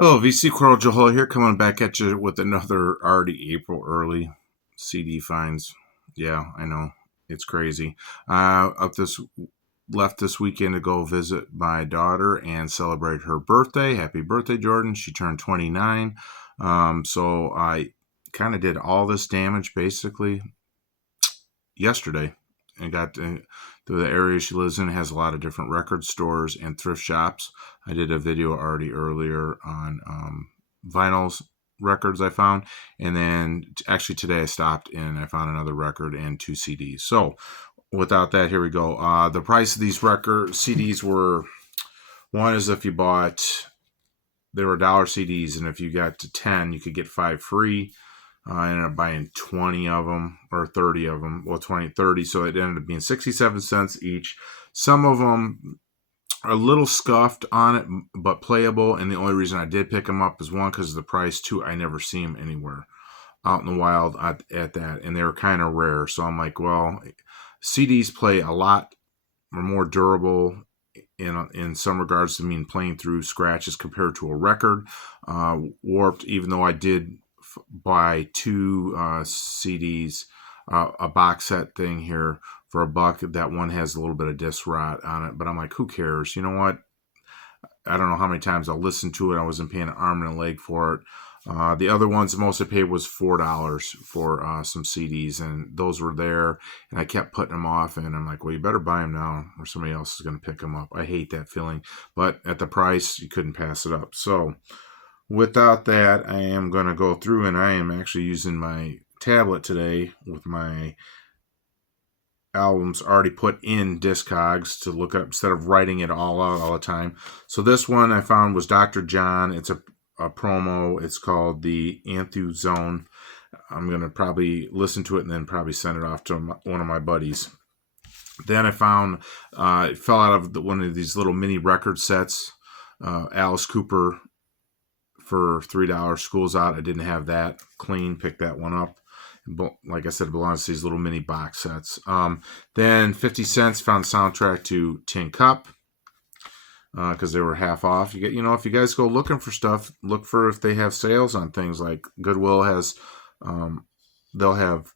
Hello, VC Coral Johol here, coming back at you with another already April early CD finds. Yeah, I know it's crazy. Up this left this weekend to go visit my daughter and celebrate her birthday. Happy birthday, Jordan! She turned 29. So I kind of did all this damage basically yesterday and got to the area she lives in has a lot of different record stores and thrift shops. I did a video already earlier on vinyls records I found, and then actually today I stopped and I found another record and two CDs. So without that, here we go. The price of these record CDs were, one is if you bought, they were dollar CDs, and if you got to 10 you could get 5 free. I ended up buying 20 of them or 30 of them. Well, 20, 30. So it ended up being 67 cents each. Some of them are a little scuffed on it, but playable. And the only reason I did pick them up is one, because of the price. Two, I never see them anywhere out in the wild at that. And they were kind of rare. So I'm like, well, CDs play a lot more durable in some regards to mean playing through scratches compared to a record. Warped, even though I did buy two CDs, a box set thing here for $1. That one has a little bit of disc rot on it, but I'm like, who cares? You know what? I don't know how many times I'll listen to it. I wasn't paying an arm and a leg for it. The other ones, the most I paid was $4 for some CDs, and those were there, and I kept putting them off, and I'm like, well, you better buy them now, or somebody else is going to pick them up. I hate that feeling, but at the price, you couldn't pass it up. So without that, I am going to go through, and I am actually using my tablet today with my albums already put in Discogs to look up instead of writing it all out all the time. So this one I found was Dr. John. It's a promo. It's called the Anthu Zone. I'm going to probably listen to it and then probably send it off to one of my buddies. Then I found, it fell out of one of these little mini record sets. Alice Cooper for $3. School's Out. I didn't have that clean. Picked that one up. Like I said, it belongs to these little mini box sets. Then 50 cents, found the soundtrack to Tin Cup because they were half off. You get, if you guys go looking for stuff, look for if they have sales on things. Like Goodwill has, they'll have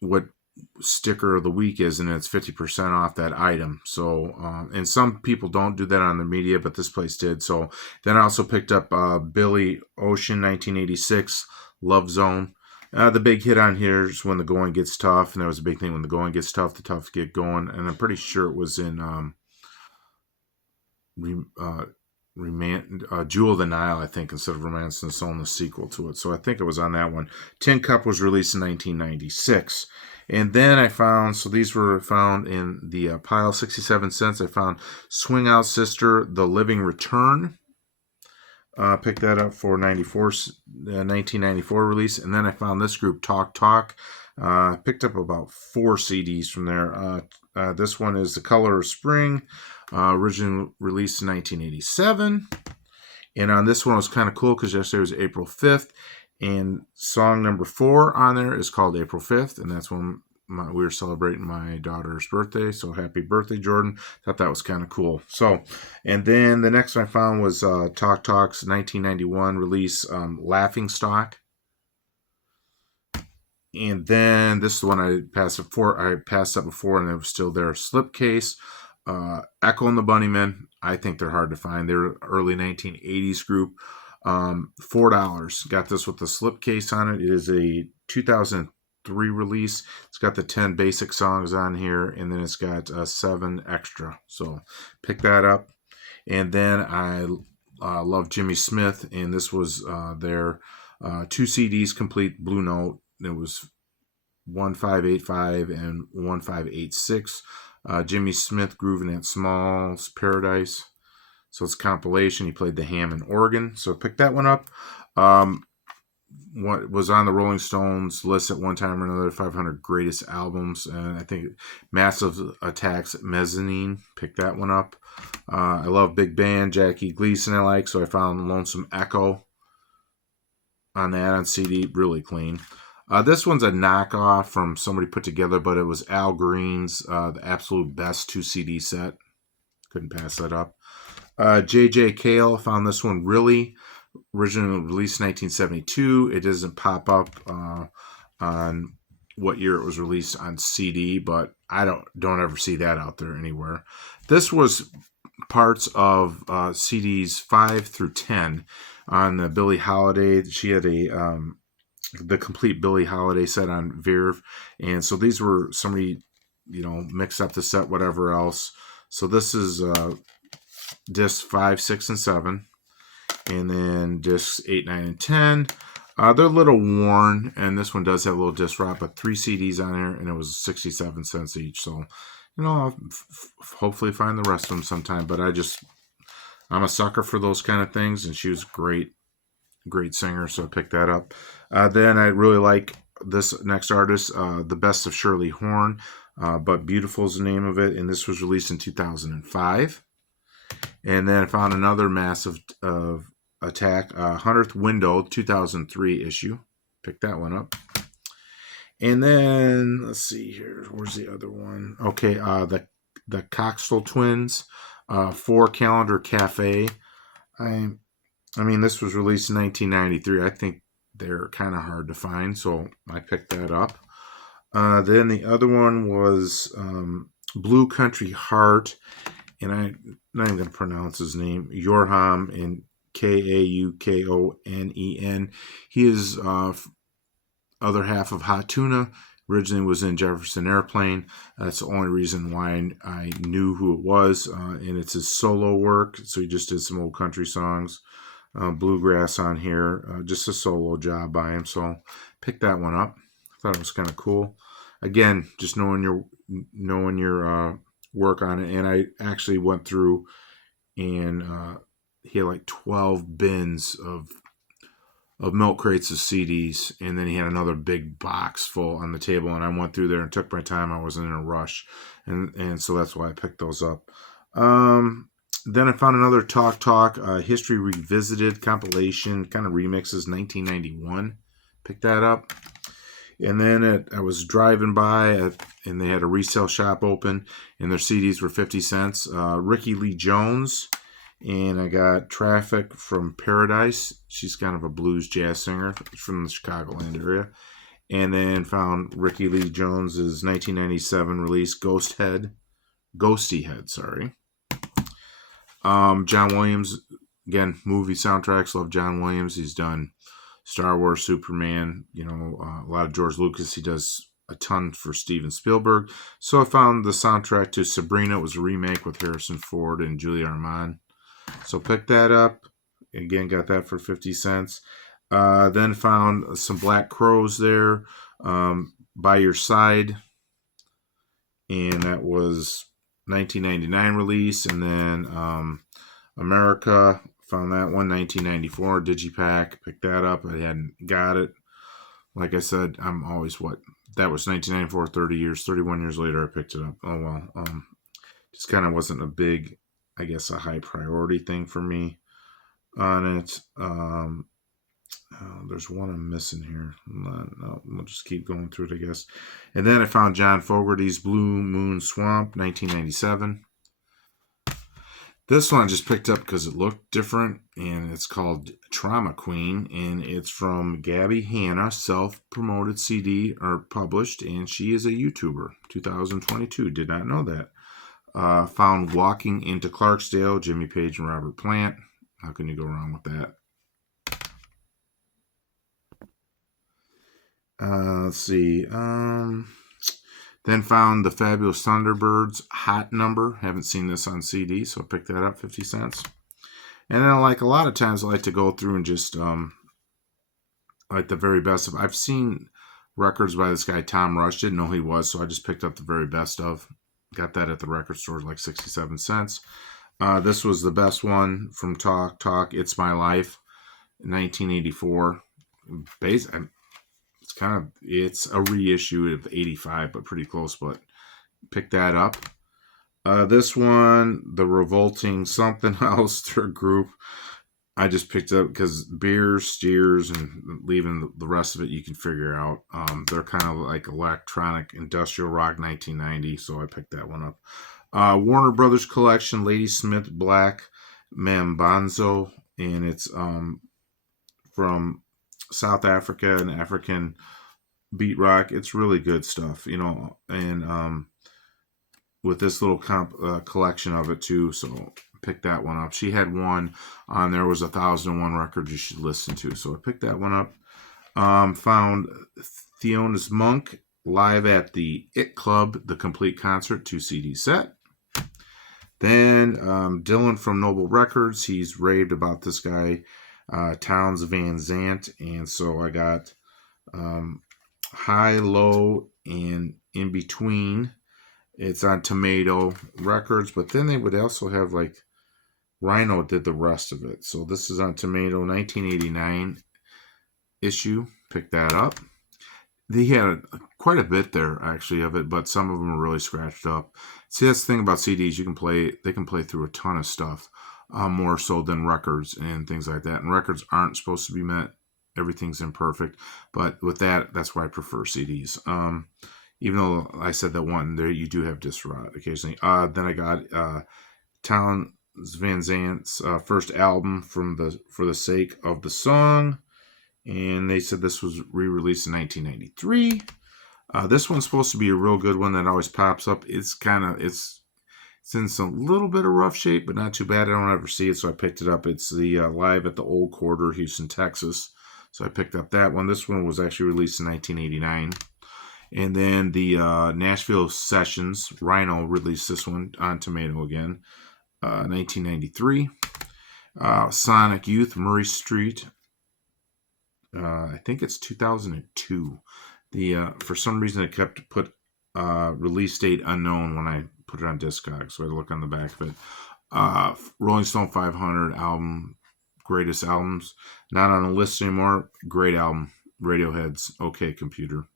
what sticker of the week is, and it's 50% off that item. So and some people don't do that on the media, but this place did. So then I also picked up Billy Ocean 1986 Love Zone. The big hit on here is When the Going Gets Tough, and that was a big thing. When the going gets tough, the tough get going. And I'm pretty sure it was in Jewel of the Nile, I think, instead of Romance and the Soul, the sequel to it. So I think it was on that one. Tin Cup was released in 1996. And then I found, so these were found in the pile, 67 cents. I found Swing Out Sister, The Living Return. Picked that up for 1994 release. And then I found this group, Talk Talk. Picked up about 4 CDs from there. This one is The Color of Spring, originally released in 1987. And on this one, it was kind of cool because yesterday was April 5th. And song number 4 on there is called April 5th. And that's when we were celebrating my daughter's birthday. So happy birthday, Jordan. Thought that was kind of cool. So, and then the next one I found was Talk Talk's 1991 release, Laughing Stock. And then this is the one I passed up before, and it was still there. Slipcase, Echo and the Bunnymen. I think they're hard to find. They're early 1980s group. $4. Got this with the slipcase on it. It is a 2003 release. It's got the 10 basic songs on here, and then it's got 7 extra. So pick that up. And then I love Jimmy Smith, and this was their 2 CDs complete, Blue Note. It was 1585 and 1586. Jimmy Smith, Groovin' at Small's Paradise. So it's a compilation. He played the Hammond organ. So pick that one up. What was on the Rolling Stones list at one time or another, 500 greatest albums. And I think Massive Attack's Mezzanine. Pick that one up. I love Big Band, Jackie Gleason I like. So I found Lonesome Echo on that on CD. Really clean. This one's a knockoff from somebody put together, but it was Al Green's The Absolute Best 2 CD set. Couldn't pass that up. J.J. Cale, found this one really Originally released 1972. It doesn't pop up on what year it was released on CD, but I don't ever see that out there anywhere. This was parts of CDs 5 through 10 on the Billie Holiday. She had the complete Billie Holiday set on Verve, and so these were somebody mixed up the set, whatever else. So this is discs 5, 6, and 7, and then discs 8, 9, and 10. They're a little worn, and this one does have a little disc rot, but 3 CDs on there, and it was 67 cents each. So, I'll hopefully find the rest of them sometime. But I'm a sucker for those kind of things, and she was a great singer, so I picked that up. Then I really like this next artist, The Best of Shirley Horn, but Beautiful is the name of it, and this was released in 2005. And then I found another massive Attack, 100th Window, 2003 issue. Picked that one up. And then, let's see here. Where's the other one? Okay, the Coxtell Twins, 4 Calendar Cafe. I mean, this was released in 1993. I think they're kind of hard to find, so I picked that up. Then the other one was Blue Country Heart, and I'm not even going to pronounce his name, Yorham, and Kaukonen. He is other half of Hot Tuna. Originally was in Jefferson Airplane. That's the only reason why I knew who it was. And it's his solo work. So he just did some old country songs, bluegrass on here. Just a solo job by him. So picked that one up. I thought it was kind of cool. Again, just knowing your work on it. And I actually went through and he had like 12 bins of milk crates of CDs, and then he had another big box full on the table, and I went through there and took my time. I wasn't in a rush, and so that's why I picked those up. Then I found another Talk History Revisited compilation, kind of remixes, 1991. Picked that up. And then I was driving by, and they had a resale shop open, and their CDs were 50 cents. Ricky Lee Jones, and I got Traffic from Paradise. She's kind of a blues jazz singer from the Chicagoland area. And then found Ricky Lee Jones's 1997 release, Ghosty Head, sorry. John Williams, again, movie soundtracks. Love John Williams. He's done Star Wars, Superman, a lot of George Lucas. He does a ton for Steven Spielberg. So I found the soundtrack to Sabrina. It was a remake with Harrison Ford and Julia Armand. So picked that up. Again, got that for 50 cents. Then found some Black Crowes there, By Your Side. And that was 1999 release. And then America, found that one, 1994, Digipack. Picked that up. I hadn't got it. Like I said, I'm always that was 1994, 31 years later, I picked it up. Oh, well. Just kind of wasn't a big, I guess, a high priority thing for me on it. There's one I'm missing here. No, we'll just keep going through it, I guess. And then I found John Fogerty's Blue Moon Swamp, 1997. This one I just picked up because it looked different, and it's called Trauma Queen, and it's from Gabby Hanna, self-promoted CD or published, and she is a YouTuber, 2022. Did not know that. Found Walking into Clarksdale, Jimmy Page and Robert Plant. How can you go wrong with that? Let's see. Then found the Fabulous Thunderbirds Hot Number. Haven't seen this on CD, so I picked that up, 50 cents. And then, like a lot of times, I like to go through and just like the very best of. I've seen records by this guy Tom Rush. Didn't know who he was, so I just picked up the very best of. Got that at the record store, like 67 cents. This was the best one from Talk. It's My Life, 1984. It's a reissue of 85, but pretty close, but picked that up. This one, The Revolting Something Else, their group, I just picked up because Beers, Steers, and leaving the rest of it you can figure out. They're kind of like electronic industrial rock, 1990, so I picked that one up. Warner Brothers Collection, Ladysmith Black Mambanzo, and it's from South Africa and African beat rock. It's really good stuff, and with this little collection of it too. So pick that one up. She had one on there was 1,001 records you should listen to. So I picked that one up. Found Thelonious Monk live at the It Club, the complete concert, 2 CD set. Then Dylan from Noble Records, he's raved about this guy, Townes Van Zandt, and so I got High, Low, and In Between. It's on Tomato Records, but then they would also have like Rhino did the rest of it. So this is on Tomato, 1989 issue. Pick that up. They had quite a bit there actually of it, but some of them are really scratched up. See, that's the thing about CDs. They can play through a ton of stuff, more so than records and things like that. And records aren't supposed to be meant everything's imperfect, but with that, that's why I prefer CDs. Even though I said that one there, you do have disc rot occasionally. Then I got Townes Van Zandt's first album For the Sake of the Song, and they said this was re-released in 1993. This one's supposed to be a real good one that always pops up. It's in some little bit of rough shape, but not too bad. I don't ever see it, so I picked it up. It's the Live at the Old Quarter, Houston, Texas. So I picked up that one. This one was actually released in 1989. And then the Nashville Sessions, Rhino released this one on Tomato again, 1993. Sonic Youth, Murray Street, I think it's 2002. For some reason it kept put release date unknown when I put it on Discogs, so I had to look on the back of it. Rolling Stone 500 album, greatest albums, not on the list anymore. Great album, Radiohead's OK Computer.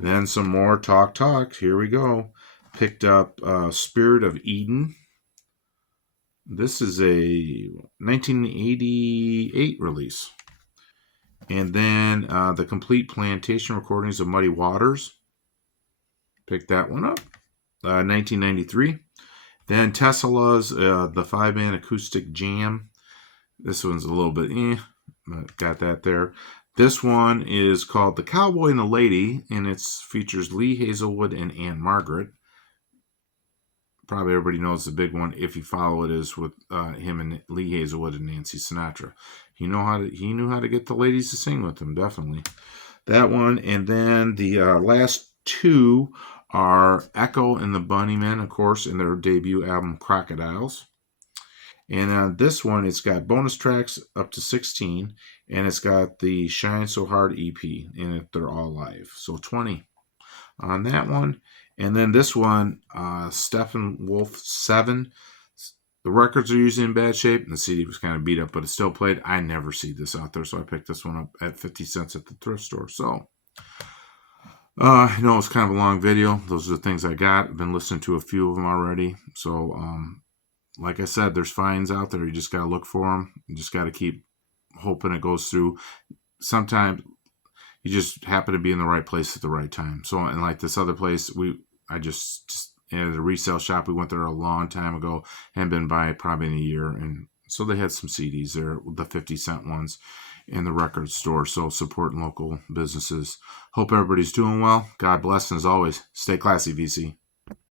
Then some more talk. Here we go. Picked up Spirit of Eden. This is a 1988 release. And then the complete Plantation recordings of Muddy Waters. Picked that one up. 1993. Then Tesla's the 5-man acoustic jam. This one's a little bit but got that there. This one is called The Cowboy and the Lady, and it features Lee Hazelwood and Anne Margaret. Probably everybody knows the big one, if you follow it, is with him and Lee Hazelwood and Nancy Sinatra. He knew how to get the ladies to sing with him, definitely. That one, and then the last two are Echo and the Bunnymen, of course, in their debut album Crocodiles. And this one, it's got bonus tracks up to 16, and it's got the Shine So Hard EP in it. They're all live. So 20 on that one. And then this one, Steppenwolf 7. The records are usually in bad shape, and the CD was kind of beat up, but it still played. I never see this out there, so I picked this one up at 50 cents at the thrift store. So, I know it's kind of a long video. Those are the things I got. I've been listening to a few of them already. So, like I said, there's finds out there. You just got to look for them. You just got to keep hoping it goes through. Sometimes you just happen to be in the right place at the right time. So, and like this other place, I just at a resale shop, we went there a long time ago, hadn't been by probably in a year. And so they had some CDs there, the 50-cent ones in the record store. So supporting local businesses. Hope everybody's doing well. God bless. And as always, stay classy, VC.